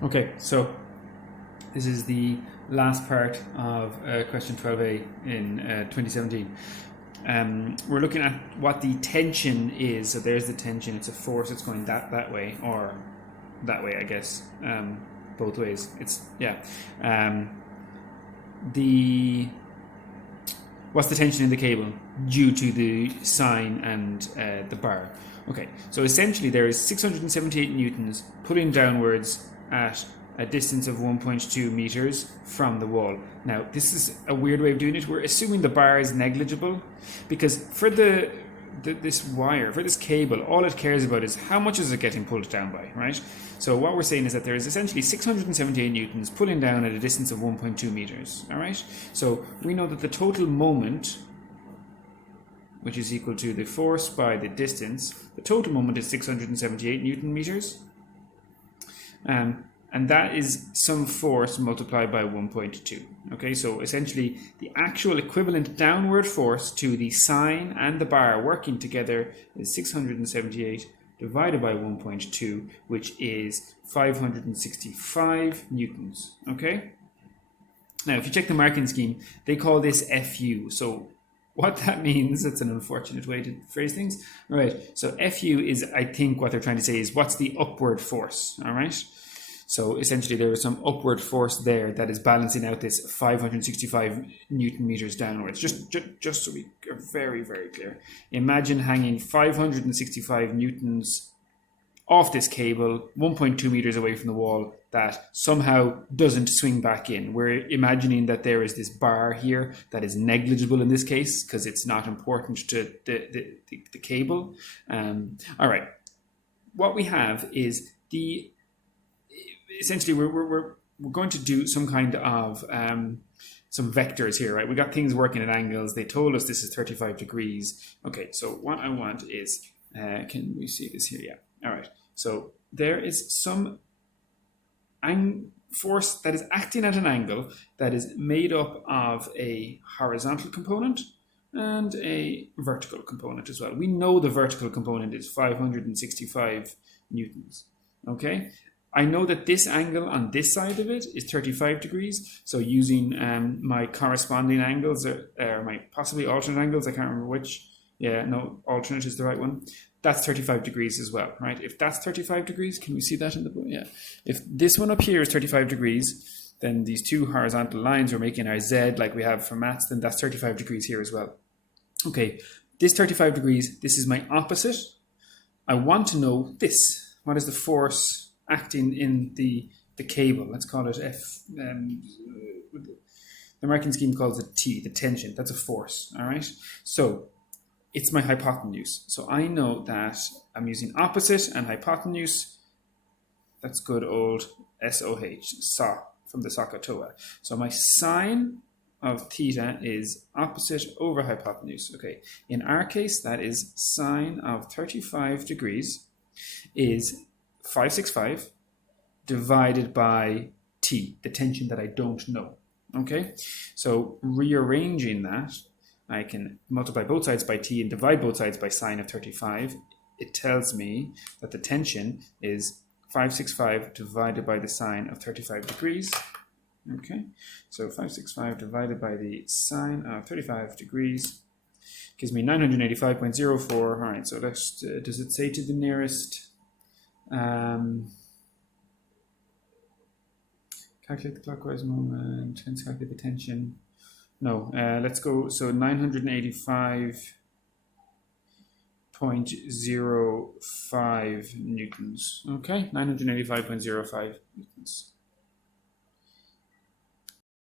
Okay, so this is the last part of question 12a in 2017. We're looking at what the tension is. So there's the tension. It's a force that's going that way or that way, I guess. Both ways. It's the what's the tension in the cable due to the sine and the bar. Okay, so essentially there is 678 newtons pulling downwards at a distance of 1.2 meters from the wall. Now, this is a weird way of doing it. We're assuming the bar is negligible because for this wire, for this cable, all it cares about is how much is it getting pulled down by, right? So what we're saying is that there is essentially 678 newtons pulling down at a distance of 1.2 meters, all right? So we know that the total moment, which is equal to the force by the distance, the total moment is 678 newton meters. And that is some force multiplied by 1.2. Okay, so essentially the actual equivalent downward force to the sine and the bar working together is 678 divided by 1.2, which is 565 newtons. Okay, now if you check the marking scheme, they call this FU. So what that means, it's an unfortunate way to phrase things. All right, so FU is, I think what they're trying to say is what's the upward force, all right? So essentially there is some upward force there that is balancing out this 565 newton meters downwards. Just so we are very, very clear. Imagine hanging 565 newtons off this cable, 1.2 meters away from the wall, that somehow doesn't swing back in. We're imagining that there is this bar here that is negligible in this case because it's not important to the cable. All right. What we have is essentially we're going to do some kind of some vectors here, right? We got things working at angles. They told us this is 35 degrees. Okay, so what I want is, can we see this here? Yeah. All right. So there is some force that is acting at an angle that is made up of a horizontal component and a vertical component as well. We know the vertical component is 565 newtons. Okay. I know that this angle on this side of it is 35 degrees. So using my corresponding angles or my possibly alternate angles, I can't remember which. Yeah, no, alternate is the right one. That's 35 degrees as well, right? If that's 35 degrees, can we see that in the book? Yeah. If this one up here is 35 degrees, then these two horizontal lines we're making our Z like we have for maths, then that's 35 degrees here as well. Okay, this 35 degrees, this is my opposite. I want to know this. What is the force acting in the cable? Let's call it F. The marking scheme calls it T, the tension. That's a force, all right? So it's my hypotenuse. So I know that I'm using opposite and hypotenuse. That's good old SOH, SA, from the SOHCAHTOA. So my sine of theta is opposite over hypotenuse. Okay, in our case, that is sine of 35 degrees is 565 divided by T, the tension that I don't know. Okay, so rearranging that, I can multiply both sides by T and divide both sides by sine of 35. It tells me that the tension is 565 divided by the sine of 35 degrees. Okay, so 565 divided by the sine of 35 degrees gives me 985.04. All right, so that's, does it say to the nearest? Calculate the clockwise moment, hence calculate the tension. No, let's go, so 985.05 newtons. Okay, 985.05 newtons.